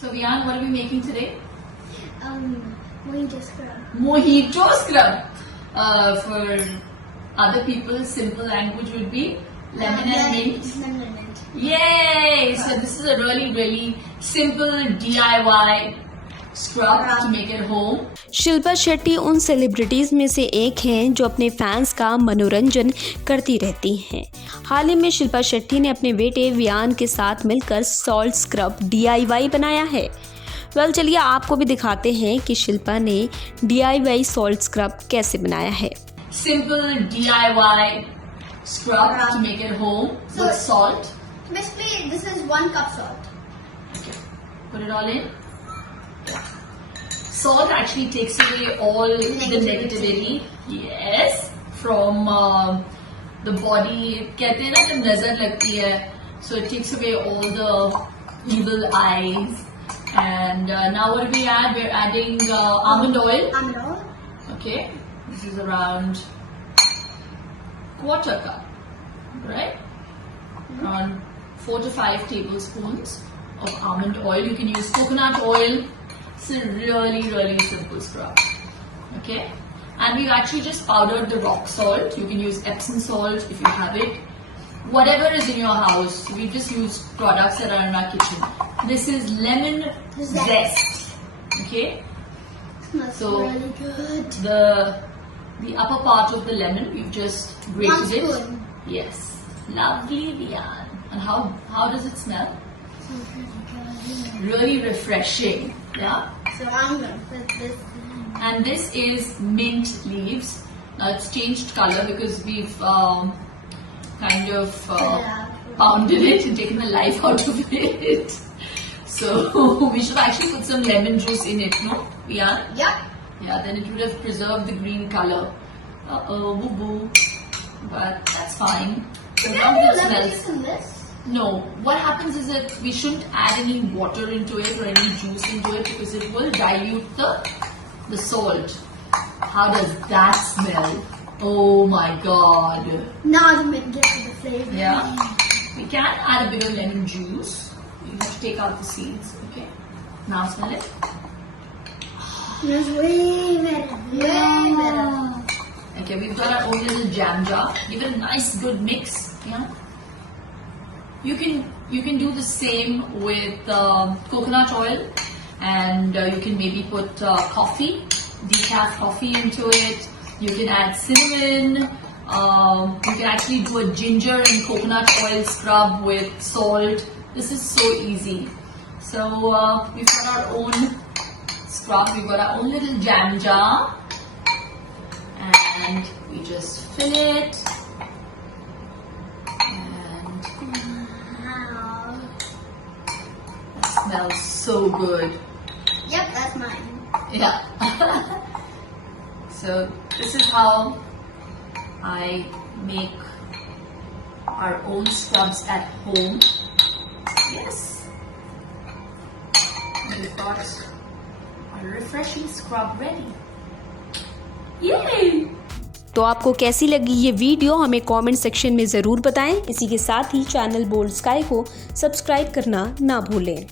So Viaan, what are we making today? Mojito scrub. Mojito scrub. For other people, simple language would be lemon and mint. Lemon and mint. Yay! So this is a really simple DIY scrub to make at home. Shilpa Shetty उन celebrities में से एक हैं जो अपने fans का मनोरंजन करती रहती हैं। हाल ही में शिल्पा शेट्टी ने अपने बेटे वियान के साथ मिलकर सॉल्ट स्क्रब DIY बनाया है। चलिए आपको भी दिखाते हैं कि शिल्पा ने DIY सॉल्ट स्क्रब कैसे बनाया है। Simple DIY scrub to make at home with salt. Basically, this is 1 cup salt. Okay. Put it all in. Salt actually takes away all the negativity. Yes, from the body. कहते हैं ना जब नजर लगती है, so it takes away all the evil eyes. And now what do we add? We're adding almond oil. Almond oil. Okay, this is around 1/4 cup, right? Around 4 to 5 tablespoons of almond oil. You can use coconut oil. It's a really simple scrub. Okay, and we've actually just powdered the rock salt. You can use Epsom salt if you have it. Whatever is in your house. We just use products that are in our kitchen. This is lemon zest. Okay. Smells So really good. the upper part of the lemon, we've just grated 1 it. spoon. Yes, lovely Viaan. And how does it smell? Smells really good. Really refreshing. Yeah. So I'm gonna put this in. And this is mint leaves. Now it's changed color because we've kind of pounded it and taken the life out of it. So we should actually put some lemon juice in it, no? Yeah. Yep. Yeah, then it would have preserved the green color. Boo boo. But that's fine. So Can now I it put lemon smells. juice in this? No, what happens is that we shouldn't add any water into it or any juice into it because it will dilute the salt. How does that smell? Oh my god. Now to make get to the flavor. Yeah. We can add a bit of lemon juice. You have to take out the seeds, okay? Now smell it. Smells way better. Way better. Okay, we've got our own little jam jar. Give it a nice good mix. Yeah. You can do the same with coconut oil, and you can maybe put coffee, decaf coffee into it. You can add cinnamon. You can actually do a ginger and coconut oil scrub with salt. This is so easy. So we've got our own scrub. We've got our own little jam jar, and we just fill it. Wow. Smells so good. Yep, that's mine. Yeah. So this is how I make our own scrubs at home. Yes. We've got a refreshing scrub ready. Yay! तो आपको कैसी लगी ये video हमें comment section में ज़रूर बताएं। इसी के साथ ही चैनल बोल्ड स्काई को सब्सक्राइब करना ना भूलें।